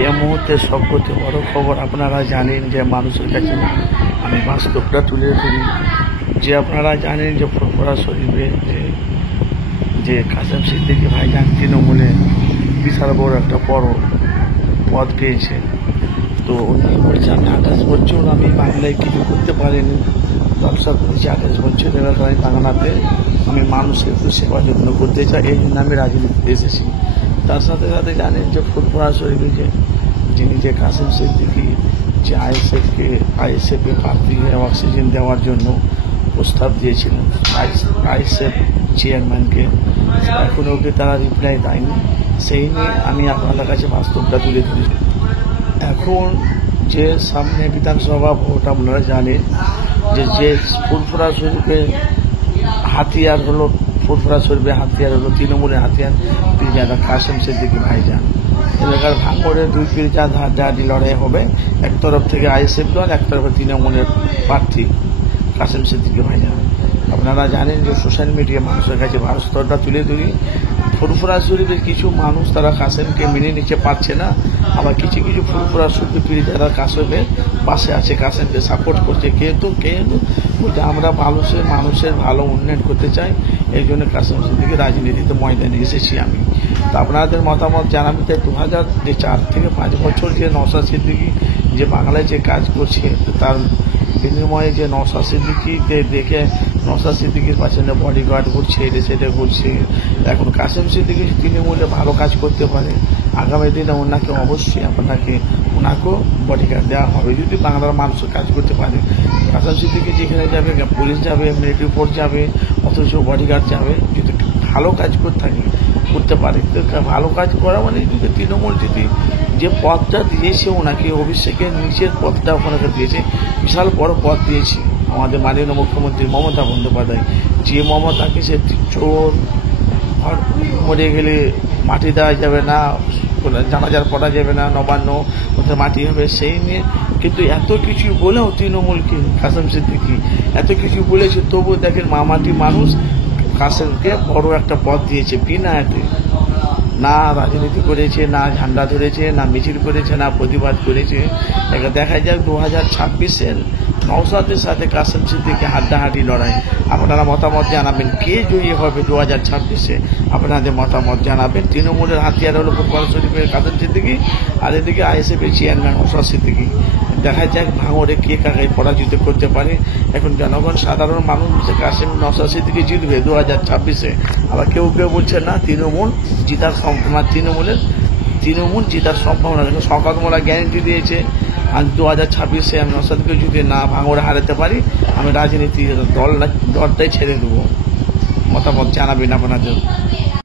এই মুহূর্তে সবথেকে বড় খবর আপনারা জানেন যে মানুষের কাছে আমি বাস্তবটা তুলে ধরি যে আপনারা জানেন যে ফুরফুরা শরীফে যে কাসেম সিদ্দিকী ভাইজান তৃণমূলে বিশাল বড় একটা বড় পদ পেয়েছে। তো উনি বলছে আমি 28 বছর আমি বাংলায় কিছু করতে পারিনি, ব্যবসা করেছি 28 বছর এলাকায় বাংলাতে আমি মানুষের একটু সেবা যত্ন করতে চাই, এই জন্য আমি রাজনীতিতে এসেছি। তার সাথে সাথে জানেন যে ফুরফুরা শরীফে যিনি যে কাসেম সিদ্দিকী যে আইএসএফে প্রার্থী হয়ে অক্সিজেন দেওয়ার জন্য প্রস্তাব দিয়েছিলেন আইএসএফ চেয়ারম্যানকে, এখন ওকে তারা রিপ্লাই দেয়নি। সেই নিয়ে আমি আপনাদের কাছে বাস্তবটা তুলে ধরি। এখন যে সামনে বিধানসভা ভোট আপনারা জানেন যে ফুরফুরা শরীফে হাতিয়ার হলো, ফুরফুরা শরীফে হাতিয়ার হলো তৃণমূলের হাতিয়ার পীরজাদা কাসেম সিদ্দিকী ভাইজান। এলাকার ভাঙড়ে দুই পীরজাদা হাড্ডাহাড্ডি লড়াই হবে, এক তরফ থেকে আইএসএফ দল, এক তরফে তৃণমূলের প্রার্থী কাসেম সিদ্দিকী ভাইজান। আপনারা জানেন যে সোশ্যাল মিডিয়া মানুষের কাছে বাস্তবটা তুলে ধরি। ফুরফুরা শরীফের কিছু মানুষ তারা কাসেমকে মেনে নিতে পারছে না, আবার কিছু কিছু ফুরফুরা শরীফের পীরজাদা কাসেমের পাশে আছে, কাসেমকে সাপোর্ট করছে। কিন্তু বলছে আমরা মানুষের ভালো উন্নয়ন করতে চাই, এই জন্য কাসেম সিদ্দিকী রাজনীতিতে ময়দানে এসেছি আমি। তো আপনাদের মতামত জানাবেন। 2004 থেকে 5 বছর যে নওশাদ সিদ্দিকী যে বাংলায় যে কাজ করছে, তার বিনিময়ে যে নওশাদ সিদ্দিকীকে দেখে নওশাদ সিদ্দিকীর পাশে বডিগার্ড করছে, এটা সেটা করছে। এখন কাসেম সিদ্দিকী তৃণমূলে ভালো কাজ করতে পারে, আগামী দিনে ওনাকে অবশ্যই ওনাকেও বডিগার্ড দেওয়া হবে যদি বাংলার মানুষের কাজ করতে পারে। কাসেম সিদ্দিকী যেখানে যাবে পুলিশ যাবে, মিলিটারি ফোর্স যাবে, অথচ বডিগার্ড যাবে। যদি ভালো কাজ করতে পারে, ভালো কাজ করা মানে যদি তৃণমূল যদি যে পদটা দিয়েছে ওনাকে, অভিষেকের নিচের পদটা ওনাকে দিয়েছে, বিশাল বড় পদ দিয়েছে আমাদের মাননীয় মুখ্যমন্ত্রী মমতা বন্দ্যোপাধ্যায়। যে মমতাকে সে চোর মরে গেলে মাটি দেওয়া যাবে না, জানাজার পড়া যাবে না, নবান্ন ওদের মাটি হবে, সেই নিয়ে কিন্তু এত কিছু বলেও তৃণমূলকে কাসেম সিদ্দিকী এত কিছু বলেছে, তবু দেখেন মামাটি মানুষ কাসেমকে বড় একটা পদ দিয়েছে বিনা এতে। না রাজনীতি করেছে, না ঝান্ডা ধরেছে, না মিছিল করেছে, না প্রতিবাদ করেছে। দেখা যাক 2026-এর নওশাদের সাথে কাসেম সিদ্দিকী হাড্ডাহাড্ডি লড়াই। আপনারা মতামত জানাবেন কে জয়ী হবে 2026-এ, আপনাদের মতামত জানাবেন। তৃণমূলের হাতিয়ার হলো ফুরফুরা শরীফের কাসেম সিদ্দিকী, আর এদিকে আইএসএফের চেয়ারম্যান নওশাদ সিদ্দিকী। দেখা যাক ভাঙড়ে কে কাকে পরাজিত করতে পারে। এখন জনগণ সাধারণ মানুষ কাসেম নওশাদ সিদ্দিকী জিতবে 2026-এ, আবার কেউ বলছে না তৃণমূল জিতার সম্ভাবনা, তৃণমূল জিতার সম্ভাবনা। শওকত মোল্লা গ্যারেন্টি দিয়েছে আর 2026-এ আমি নওশাদকে যদি না ভাঙড়ে হারাতে পারি আমি রাজনীতি দলটাই ছেড়ে দেবো। মতামত জানাবেন আপনাদের।